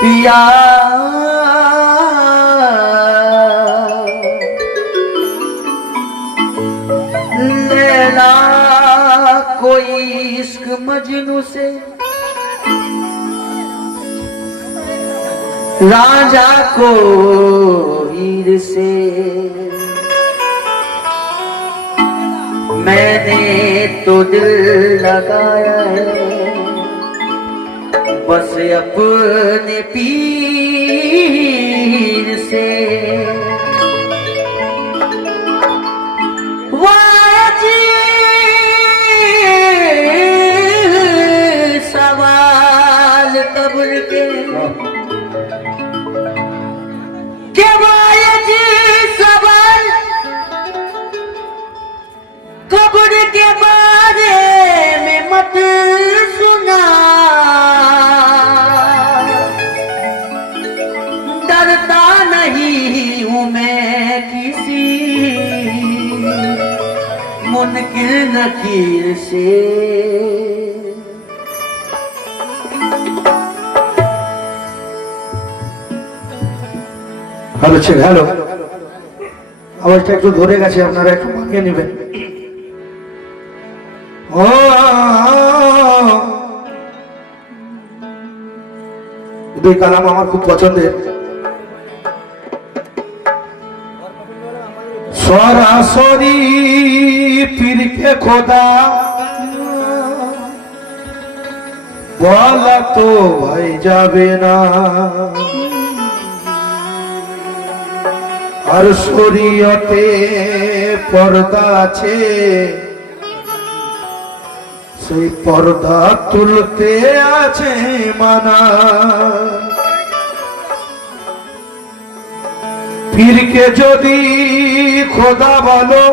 पिया लैला कोई इश्क मजनू से राजा को हीर से मैंने तो दिल लगाया है बस अपने पीर से सवाल कब्र के सवाल कब्र के बारे में मत सुना नहीं हूँ मैं किसी मुनकिर नकीर से ভালো ছিল হ্যালো আওয়াজটা একটু ধরে গেছে আপনারা একটু মানিয়ে নেবেন ও দুই কালাম আমার খুব পছন্দের সরাসরি পীরকে খোদা বলা তো ভাই যাবে না আর শরীয়তে পর্দা আছে সেই পর্দা তুলতে আছে মানা পীরকে যদি খোদা বলো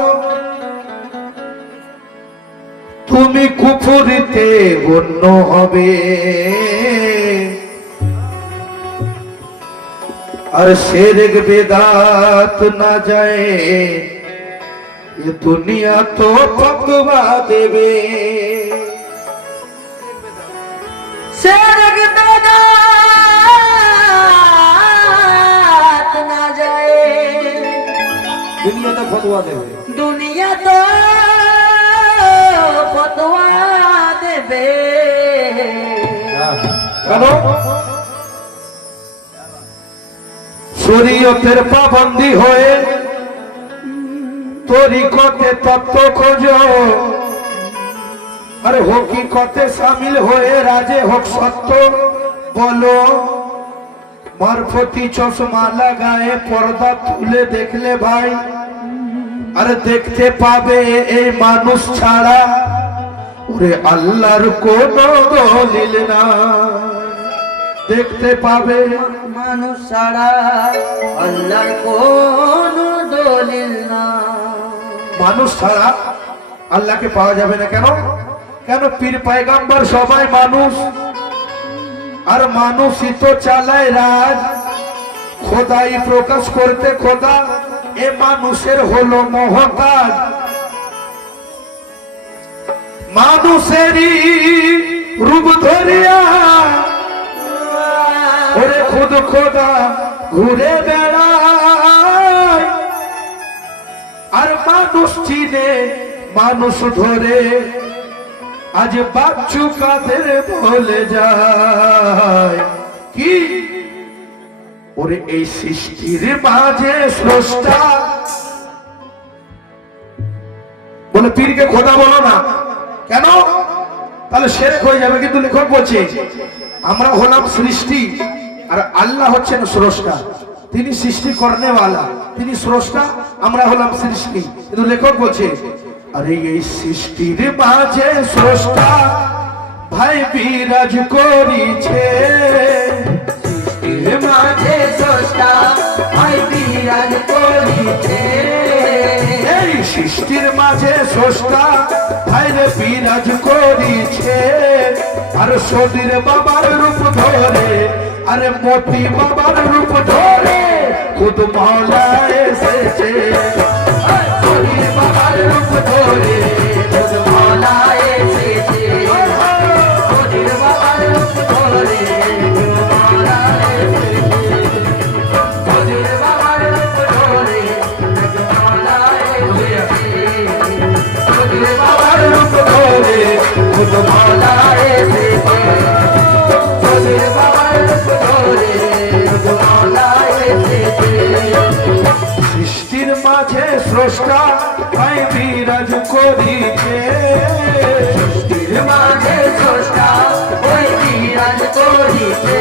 তুমি কুফরিতে গণ্য হবে আর শিরক বিদআত না যায় ये दुनिया तो फतवा देवे शिरक बिदअत ना जाए दुनिया तो फतवा देवे दुनिया तो फतवा देवे কেন শরীয়তের পাবন্দি হয়ে তরিকতে তত্ত্ব খোঁজো আরে হকিকতে শামিল হয়ে রাজে হোক সত্য বলো মারফতি চশমা লাগায়ে পর্দা তুলে দেখলে ভাই আরে দেখতে পাবে এই মানুষ ছাড়া ওরে আল্লাহর কোনো দলিল না দেখতে পাবে মানুষ ছাড়া আল্লাহর কোনো দলিল না মানুষ ছাড়া আল্লাহকে পাওয়া যাবে না কেন কেন পীর পয়গম্বর সবাই মানুষ আর মানুষই তো চালায় রাজ খোদাই প্রকাশ করতে খোদা এ মানুষের হলো মহতাজ মানুষেরই রূপ ধরিয়া ওরে খুদ খোদা ঘুরে বেড়ায় আর মানুষ চিনে মানুষ ধরে আজ বাচ্চু কাদের বলে যায় কি ওরে এই সৃষ্টির মাঝে স্রষ্টা বলে পীরকে খোদা বলো না কেন তাহলে শিরক হয়ে যাবে কিন্তু লেখক বলছে আমরা হলাম সৃষ্টি আর আল্লাহ হচ্ছেন স্রষ্টা তিনি সৃষ্টি করনেওয়ালা তিনি স্রষ্টা আমরা হলাম সৃষ্টি কিন্তু লেখক বলছে আরে এই সৃষ্টির মাঝে স্রষ্টা ভাই বিরাজ করিছে, সৃষ্টির মাঝে স্রষ্টা ভাই বিরাজ করিছে। এই সৃষ্টির মাঝে স্রষ্টা ভাই রে বিরাজ করিছে। আর সদীর বাবার রূপ ধরে, আরে মতি বাবার রূপ ধরে খুদ মওলা এসেছে। সদীর বাবার রূপ ধরে খুদ মওলা এসেছে। সদীর বাবার রূপ ধরে খুদ মওলা এসেছে। সদীর বাবার রূপ ধরে খুদ মওলা এসেছে। সদীর বাবার রূপ ধরে খুদ মওলা এসেছে। সদীর বাবার রূপ ধরে খুদ মওলা এসেছে। সৃষ্টির মাঝে স্রষ্টা ভাই বিরাজ করিছে। সৃষ্টির মাঝে স্রষ্টা ওই বিরাজ করিছে।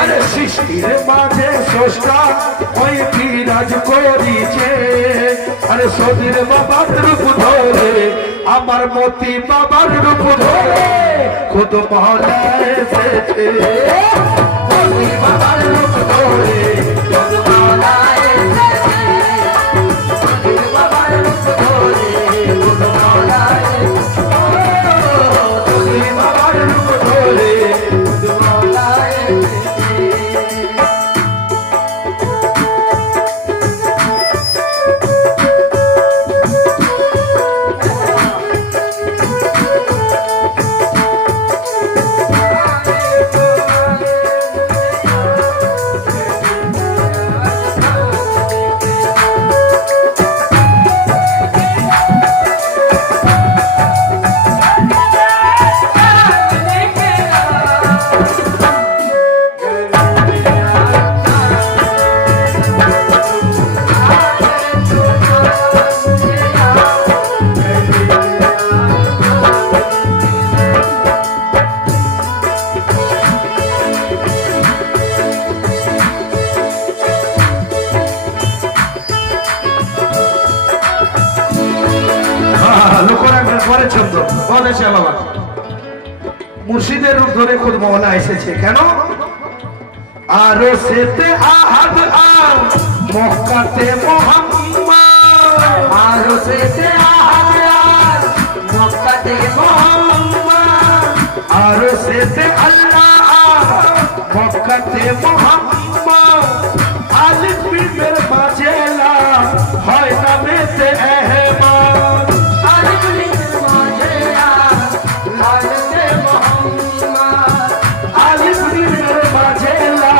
আরে সৃষ্টির মাঝে স্রষ্টা ওই বিরাজ করিছে। আরে সদীর বাবার রূপ ধরে, আমার মতি বাবার রূপ ধরে খুদ মওলা এসেছে। সদীর বাবার রূপ ধরে খুদ মওলা এসেছে। সদীর বাবার রূপ ধরে খুদ মওলা এসেছে। সদীর বাবার রূপ ধরে খুদ মওলা এসেছে। মুর্শিদের রূপ ধরে খুদ মওলা এসেছে। কেন? আরো সেতে আহাদ আর মক্কাতে মুহাম্মদ, আরো সেতে আহার মক্কাতে মুহাম্মদ। আরো সেতে আল্লাহ আর মক্কাতে মুহাম্মদ। আলিফ মিমের মাঝে লা হয় নামেতে আহমদ। আলিফ মিমের মাঝে লালতে মুহাম্মদ। আলিফ মিমের মাঝে লা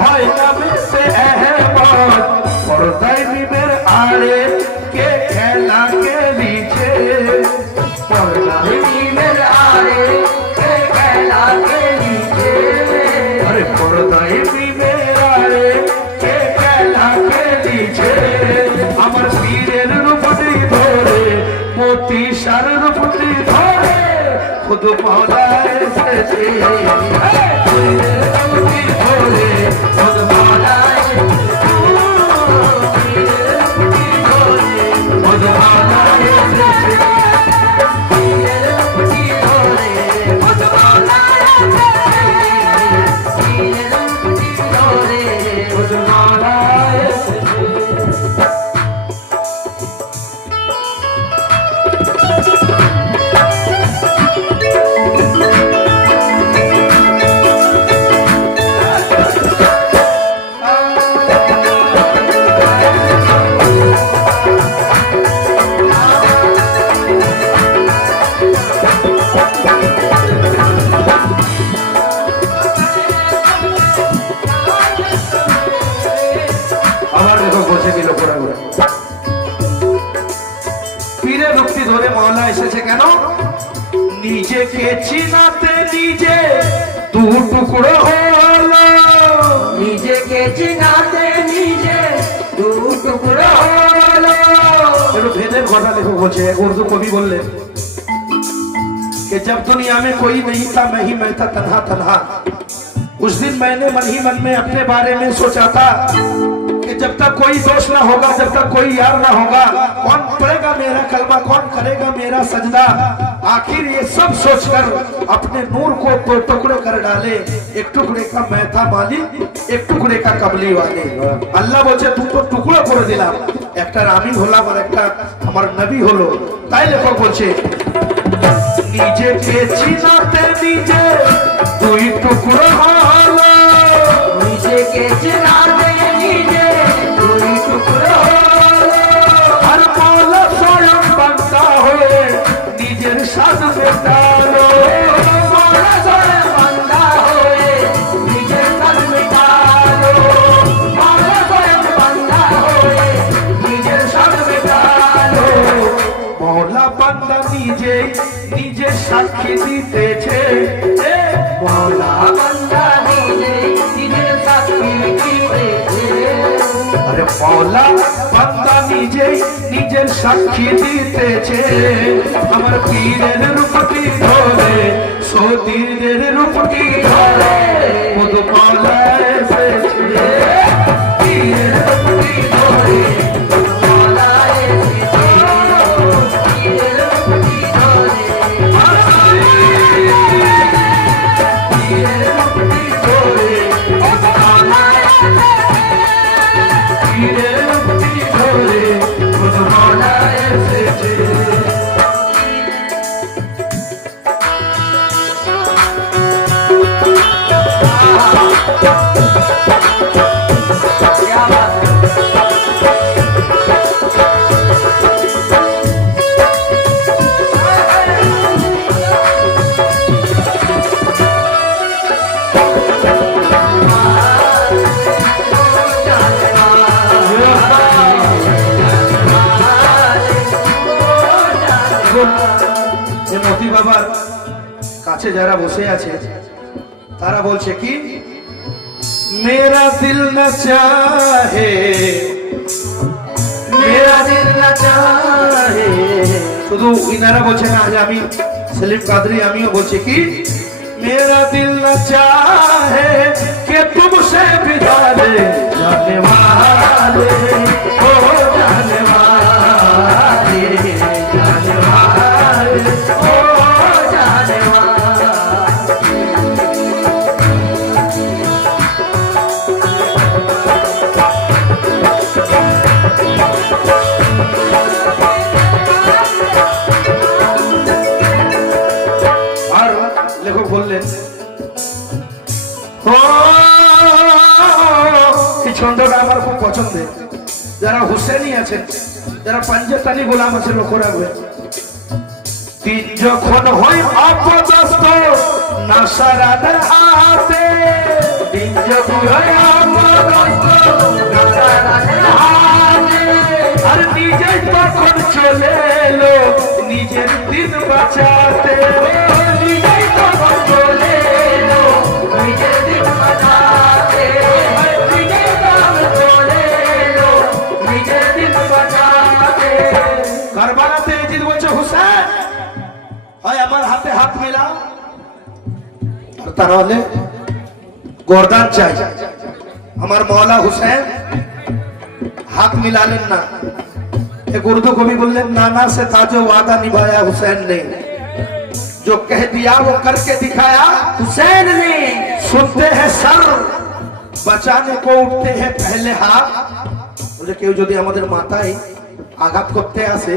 হয় নামেতে আহমদ। পর্দায় মিমের আড়ে কে খেলা খেলিছে, পর্দায় মিমের আরে কে খেলা খেলিছে। আরে পর্দায় মিমের আড়ে কে খেলা খেলিছে। আমার পীরের রূপটি ধরে, মতি সার রূপটি ধরে খুদ মওলা এসেছে। পীরের রূপটি ধরে খুদ মওলা এসেছে। পীরের রূপটি ধরে খুদ মওলা এসেছে। পীরের রূপটি ধরে খুদ মওলা এসেছে। পীরের রূপটি ধরে খুদ মওলা এসেছে। আবার দেখো বসে গেল পুরা পুরা। পীরের রূপটি ধরে মওলা এসেছে। কেন? নিজেকে চিনাতে নিজে দু টুকরো হলো। নিজেকে চিনাতে নিজে দু টুকরো হলো। একটু ভেদের ঘটনা দেখো বলছে। এক উর্দু কবি বললেন कि जब दुनिया में कोई नहीं था मैं ही मैं था तन्हा तन्हा। उस दिन मैंने मन ही मन में अपने बारे में सोचा था कि जब तक कोई दोस्त ना होगा, जब तक कोई यार ना होगा, कौन पढ़ेगा मेरा कलमा, कौन करेगा मेरा सजदा। आखिर ये सब सोचकर अपने नूर को दो टुकड़े कर डाले, एक टुकड़े का मैं था मालिक, एक टुकड़े का कमली वाले। আল্লাহ বলছে দুটো টুকরো করে দিলাম, একটা আমি হলাম আর একটা আমার নবী হলো। তাই লেখক বলছে নিজেকে চিনাতে নিজে দুই টুকরো হলো, নিজেকে চিনাতে নিজে দুই টুকরো হলো, আর মৌলা স্বয়ং বান্দা হয়ে নিজের স্বাদ মেটালো। মৌলা স্বয়ং বান্দা হয়ে নিজের স্বাদ মেটালো, মৌলা স্বয়ং বান্দা হয়ে নিজের স্বাদ মেটালো। মৌলা বান্দা নিজে নিজে সাক্ষী দিতেছে, মৌলা বান্দা নিজে নিজের সাক্ষী দিতেছে। আরে মৌলা বান্দা নিজে নিজের সাক্ষী দিতেছে। আমার পীরের রূপটি ধরে, সতীরের রূপটি ধরে, মধু মৌলা এসেছে। পীরের রূপটি ধরে মধু মৌলা এসেছে, পীরের রূপটি ধরে পীরের রূপটি ধরে মধু মৌলা এসেছে, পীরের রূপটি ধরে মধু মৌলা এসেছে। क्या बात है। যে মতি বাবার কাছে যারা বসে আছে তারা বলছে কি, মেরা দিল না চাহে, मेरा दिल न चाहे। শুধু ইনারা বলছে না, আজ আমি সেলিম কাদরি আমিও বলছি কি, मेरा दिल न चाहे कि तुमसे बिगाड़े जाने वाले, ओ जाने वाले, जाने वाले, ओ जाने वाले। আর লেখক বললেন ও এই ছন্দটা আমার খুব পছন্দের। যারা হুসেনি আছেন, যারা পাঞ্জাতানি গোলাম আছে, লক্ষ্য রাখবেন। দিন যখন হয় অপদস্থ নাসারাদের হাতে, दिन जब হয় অপদস্থ নাসারাদের হাতে, আর নিজেই তখন চলে এলো নিজের দিন বাঁচাতে। নিজেই তখন চলে এলো নিজের দিন বাঁচাতে, নিজেই তখন চলে এলো নিজের দিন বাঁচাতে। কারবালাতে জিদ বলছে হুসেন হয় আমার হাতে হাত মেলাও, আর তা নাহলে গর্দান চাই। আমার মৌলা হুসেন হাত মিলালেন না। एक उर्दू कवि बोले, नाना से था जो वादा निभाया हुसैन ने, जो कह दिया वो करके दिखाया हुसैन ने। सुनते हैं सर बचाने को उठते हैं पहले हाथ। বলে কেউ যদি আমাদের মাথায় আঘাত করতে আসে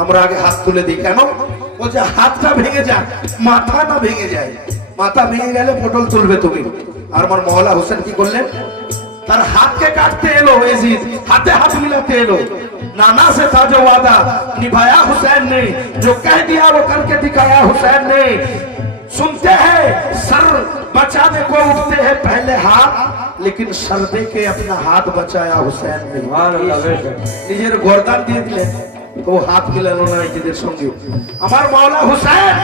আমরা আগে হাত তুলে দিই। কেন? বলছে হাতটা ভেঙে যায়, মাথা না ভেঙে যায়। মাথা ভেঙে গেলে পটল তুলবে তুমি। আর আমার মৌলা হোসেন কি করলেন, তার হাতকে কাটতে এলো এজিদ, হাতে হাত মিলাতে এলো। नाना से था जो वादा निभाया हुसैन ने, जो कह दिया वो करके दिखाया हुसैन ने। सुनते हैं सर बचाने को उठते हैं पहले हाथ, लेकिन सर दे के अपना हाथ बचाया हुसैन ने। নিজের গর্দান দিয়ে দিলেন তো হাত মিলালো না নিজেদের সঙ্গে। আমার মাওলা হুসেন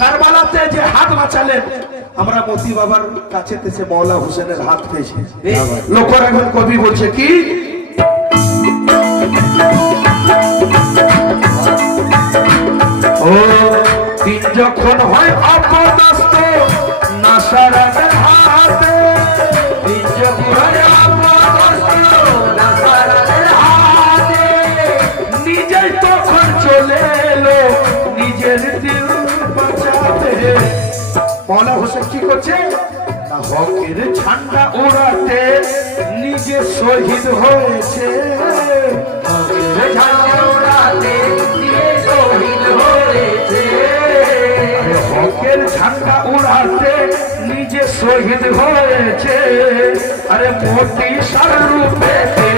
কারবালাতে যে হাত বাঁচালেন, আমরা মতি বাবার কাছে তেছে মাওলা হুসেনের হাত পেয়েছি। লক্ষ্য রাখবেন, কবি বলছে কি, ও দিন যখন হয় অপদস্থ নাসারাদের হাতে, दिन जब হয় অপদস্থ হকের দিল বাঁচাতে মৌলা হোসেন কি করছে না হকের ঝান্ডা উড়াতে নিজে শহীদ হয়েছে হকের ঝান্ডা উড়াতে নিজে শহীদ হয়েছে হকের ঝান্ডা উড়াতে নিজে শহীদ হয়েছে আরে মোটি সার রূপেতে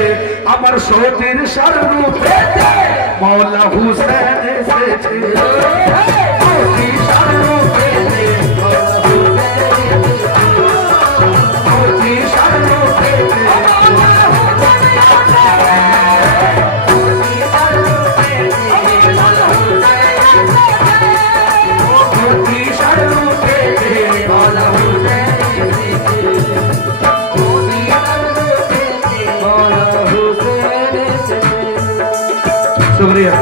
আমার সতীর সার রূপেতে মৌলা হুসেন এসেছে মোটি সার রূপেতে মোটি সার রূপেতে शुक्रिया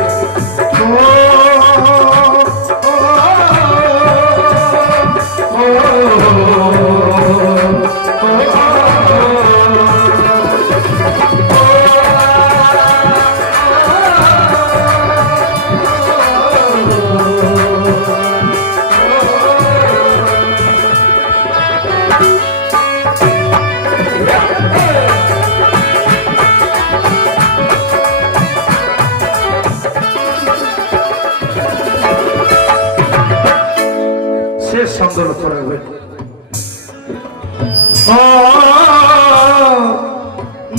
संदल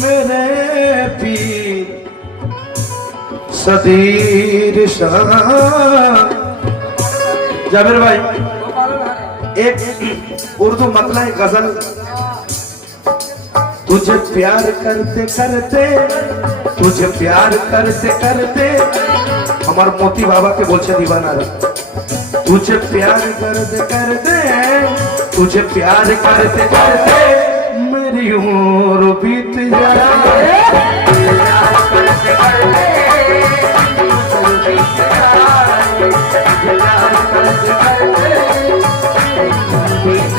मेरे पीर सदीर शाह जाबिर भाई एक उर्दू मतला गजल तुझे प्यार करते करते तुझे प्यार करते करते हमारे मोती बाबा के बोलছে दीवाना रे तुझे प्यार करते करते तुझे प्यार करते करते मेरी उम्र बीत जाए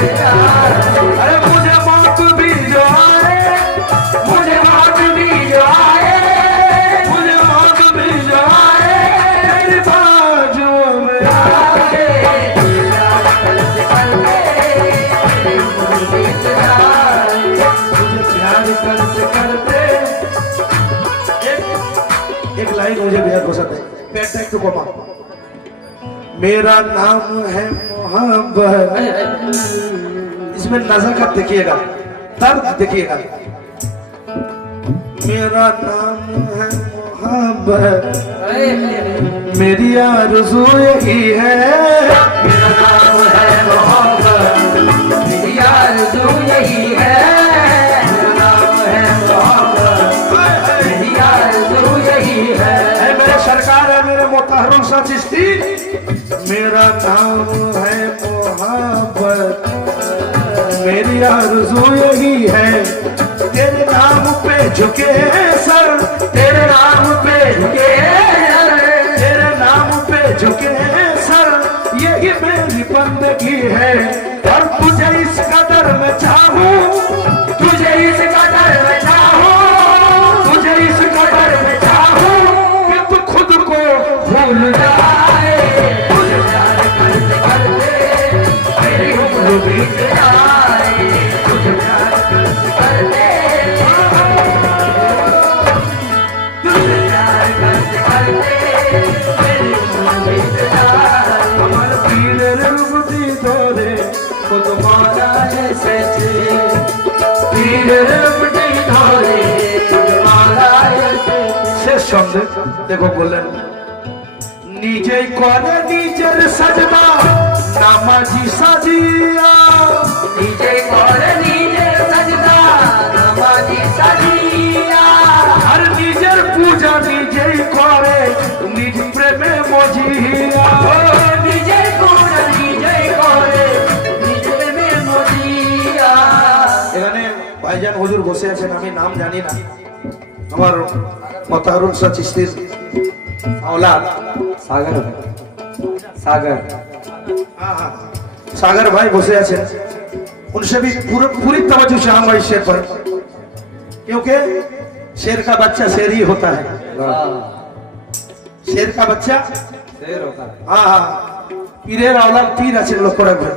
अरे मुझे मौत भी जाए मुझे मौत भी जाए मुझे मौत भी जाए तेरी बाजुओं में करते करते एक लाइन मुझे बेहद पसंद है पेट टू कोमा मेरा नाम है मोहब्बत इसमें नजाकत देखिएगा दर्द देखिएगा मेरा नाम है मोहब्बत मेरी आरज़ू यही है मेरा नाम है मोहब्बत मेरी आरज़ू यही है सरकार है मेरे मोहतरम सा चिश्ती मेरा नाम है मोहब्बत मेरी आरज़ू यही है तेरे नाम पे झुके सर तेरे नाम पे झुके सर तेरे नाम पे झुके सर यही मेरी बंदगी है और तुझे इस कदर में चाहूं तुझे इस कदर में चाहूं तुझे इस कदर में चाहूं भूल जाए तुझे प्यार करते करते मेरी उम्र बीत जाए तुझे प्यार करते करते तुझे प्यार करते करते मेरी उम्र बीत जाए हमारे पीर रूप दी धोरे खुद मारा है सच्चे पीर रूप दी धोरे खुद मारा है शेष शब्द देखो बोलें নিজেই করে নিজের সাজদা নামাজি সাজিয়া নিজেই করে নিজের সাজদা নামাজি সাজিয়া আর নিজের পূজা নিজেই করে নিজ প্রেমে মজিয়া নিজের পূজা নিজেই করে নিজ প্রেমে মজিয়া এখানে ভাইজান হুজুর বসে আছেন আমি নাম জানি না আমার মোতাহারুল শাহ চিশতির औलाद सागर सागर सागर भाई बसे आছেন उनसे भी पूरी तवज्जो चाहूंगा इस शेर पर क्योंकि शेर का बच्चा शेर ही होता है शेर का बच्चा शेर होता है हाँ हाँ পীরের আওলাদ পীর আছে, লক্ষ্য রাখবেন,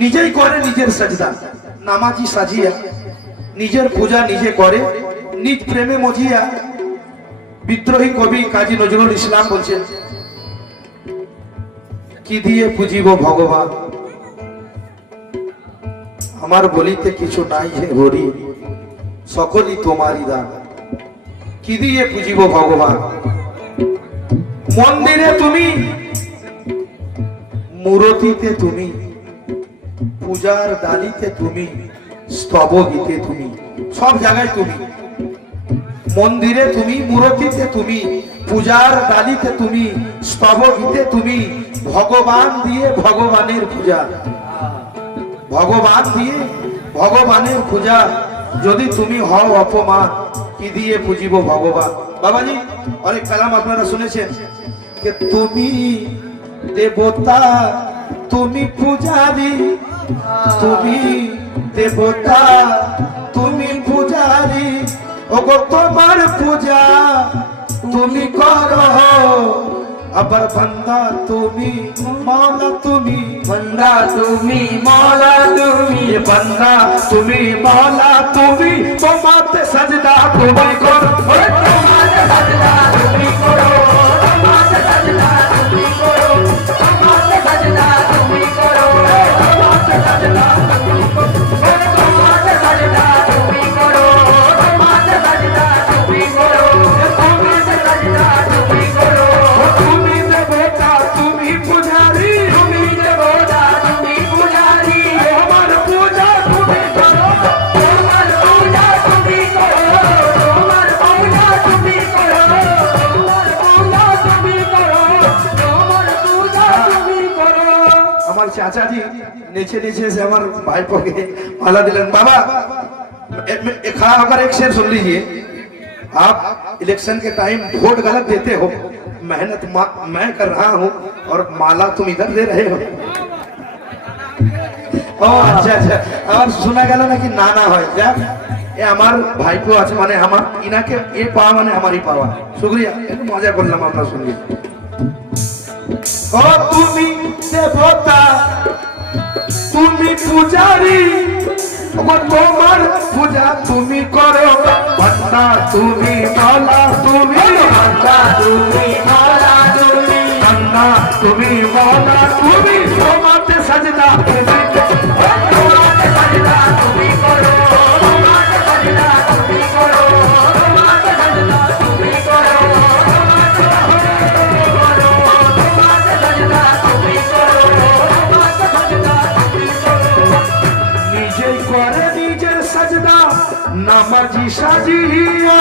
নিজেই করে নিজের সাজদা, নামাজি সাজিয়া নিজের পূজা নিজে করে, নিজ প্রেমে মজিয়া। বিদ্রোহী কবি কাজী নজরুল ইসলাম বলছেন, কি দিয়ে পুজিব ভগবান, আমার বলিতে কিছু নাই হে হরি, সকলই তোমারই দান। কি দিয়ে পুজিব ভগবান, মন্দিরে তুমি, মূরতিতে তুমি, পূজার দানিতে তুমি, স্তব গীতে তুমি, সব জায়গায় তুমি। মন্দিরে তুমি, মূরতিতে তুমি, পূজার দানিতে তুমি, স্তব গীতে তুমি। ভগবান দিয়ে ভগবানের পূজা, ভগবান দিয়ে ভগবানের পূজা। যদি তুমি হও অপমান, কি দিয়ে পুজিব ভগবান। বাবাজি অনেক কালাম আপনারা শুনেছেন, যে তুমি দেবতা, তুমি পূজারি, তুমি দেবতা, তুমি পূজারি, ওগো তোমার পূজা তুমি করো। আবার বান্দা তুমি, মৌলা তুমি, বন্দা তুমি, মৌলা তুমি, ये बंदा তুমি, মৌলা তুমি, তোমাতে সাজদা তুমি করো, তোমাতে সাজদা তুমি করো, তোমাতে সাজদা তুমি করো, তোমাতে সাজদা তুমি করো, তোমাতে সাজদা তুমি করো, তোমাতে সাজদা তুমি করো, তোমাতে সাজদা তুমি করো, তোমাতে সাজদা তুমি করো। তুমি দেবতা তুমি পূজারি, তুমি দেবতা তুমি পূজারি, আমার পূজা তুমি করো, তোমার পূজা তুমি করো, তোমার পূজা তুমি করো, তোমার পূজা তুমি করো, তোমার পূজা তুমি করো। আমার চাচাজি नीचे नीचे से हमारे भाईपों के माला दिलन। बाबा खड़ा होकर एक शेर सुन लीजिए, आप इलेक्शन के टाइम वोट गलत देते हो, मेहनत मैं कर रहा हूँ और माला तुम इधर दे रहे हो। ও আচ্ছা আচ্ছা, আমার শোনা গেল নাকি না না হয়, যাক এ আমার ভাইপো আছে, মানে আমার ইনাকে এ পাওয়া মানে আমারই পাওয়া। শুক্রিয়া, একটু মজা করলাম আপনার সঙ্গে। ও তুমি দেবতা তুমি পূজারি, ও তোমার পূজা তুমি করো, বান্দা তুমি, মৌলা তুমি, বান্দা তুমি, মৌলা তুমি, বান্দা তুমি, মৌলা তুমি, তোমাতে সাজদা তুমি তোমাতে সাজদা তুমি করো, তোমাতে সাজদা তুমি করো, তোমাতে সাজদা তুমি করো, তোমাতে সাজদা তুমি করো, তোমাতে সাজদা তুমি করো। নিজেই করে নিজের সাজদা, নামাজি সাজিয়া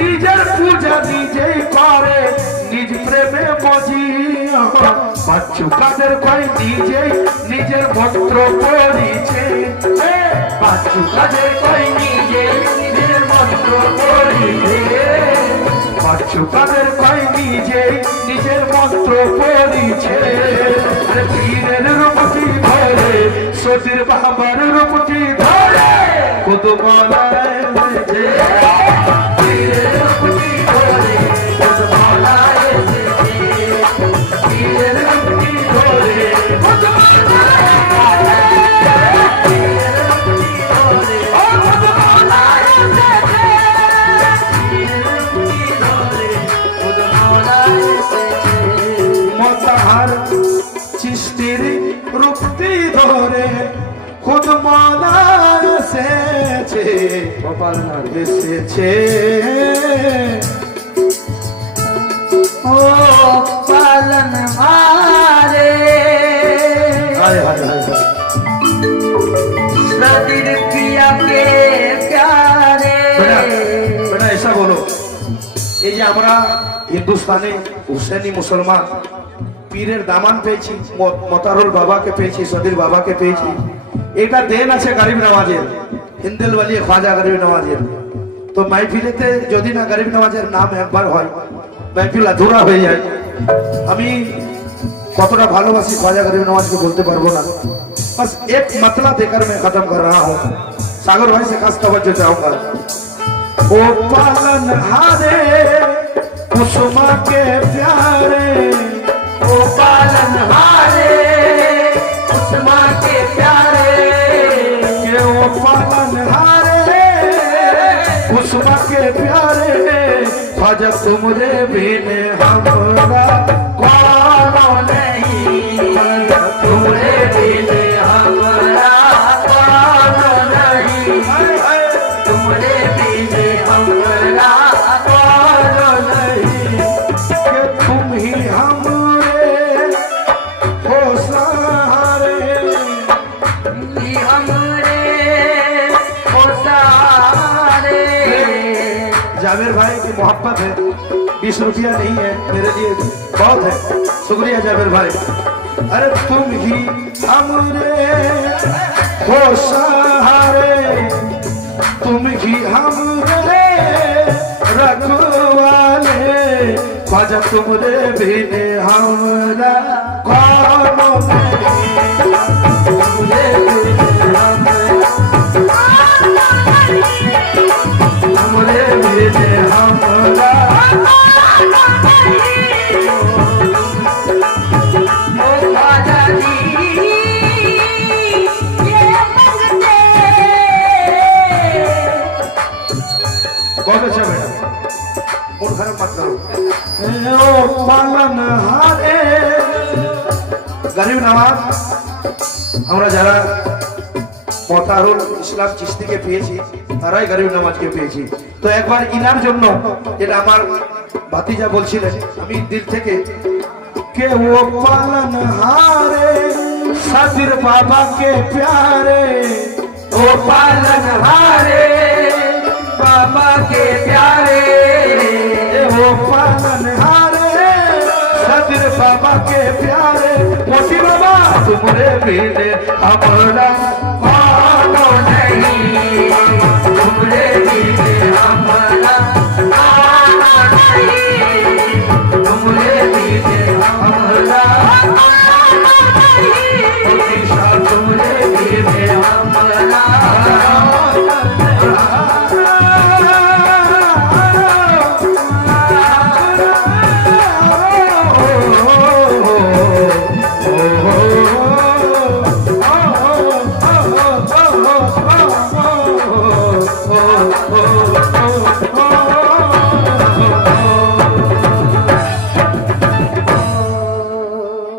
নিজের পূজা নিজেই করে, নিজ প্রেমে মজিয়া। বাচ্চু কাদের কয় নিজেই নিজের মন্ত্র পড়িছে, বাচ্চু কাজের কই নিজে নিজের মন্ত্র পড়িছে, বাচ্চু কাদের কয় নিজেই নিজের মন্ত্র পড়িছে। আরে পীরের রূপটি ধরে, সতীর বাবার রূপটি ধরে, কত মালায় যে পীরের রূপটি ধরে, কত মালা এসেছে, পীরের রূপটি ধরে, কত মালা এসেছে, পীরের রূপটি ধরে, কত মালা এসেছে, পীরের রূপটি ধরে, কত মালা এসেছে। মতাহার চিষ্টির রূপটি ধরে, খুদ মালা এসেছে, এসেছে। ও পালন হারে, হায় হায় হায় হায়। सदिर पिया के प्यारे। बेटा बेटा ऐसा बोलो, এই যে আমরা হিন্দুস্তানে হুসেনি মুসলমান পীরের দামান পেয়েছি, মতারুল বাবাকে পেয়েছি, সদির বাবাকে পেয়েছি, এটা দেন আছে গরিব নওয়াজের, হিন্দেল ওয়ালি খাজা গরিব নওয়াজের। তো মাহফিলেতে যদি না গরিব নওয়াজের নাম একবার হয়, মাহফিল আধুরা হয়ে যায়। আমি কতটা ভালোবাসি খাজা গরিব নওয়াজকে বলতে পারবো না। बस एक मतला देकर मैं खत्म कर रहा हूँ। सागर भाई से खास तवज्जो चाहूंगा। ओ पालन हारे कुसुमा के प्यारे, तुमरे बिन हमरा कौनो नहीं तुमरे बिन हमरा कौनो नहीं तुमरे बिन हमरा कौनो नहीं कि तुम ही हमरे हो सहारे हमरे हो सारे जावेर भाई की मोहब्बत है, 20 रुपया नहीं है मेरे लिए बहुत है, शुक्रिया जावेर भाई। अरे तुम ही हमरे हो सहारे, तुम ही हमरे रखवाले, ख्वाजा तुमरे बिन हमरा कौनो नहीं, तुमरे बिन हमरा तुमरे बिन हमरा ओ ख्वाजा जी ये मंगते बहुत अच्छा बेटा, मूड खराब मत करो। ओ पालन हारे गरीब नवाज আমরা যারা মতারুল ইসলাম চিশতিকে পেয়েছি তারাই গরিব নওয়াজকে পেয়েছি। তো একবার ইনার জন্য যেটা আমার ভাতিজা বলছিলেন, আমি দিল থেকে কে ও পালন হারে সাদির বাবা কে প্যারে, ओ पालनहारे बाबा के प्यारे ए वो पालन हारे सदर बाबा के प्यारे, मोती बाबा तुमरे बिन हमरा कौनो नहीं तुमरे बिन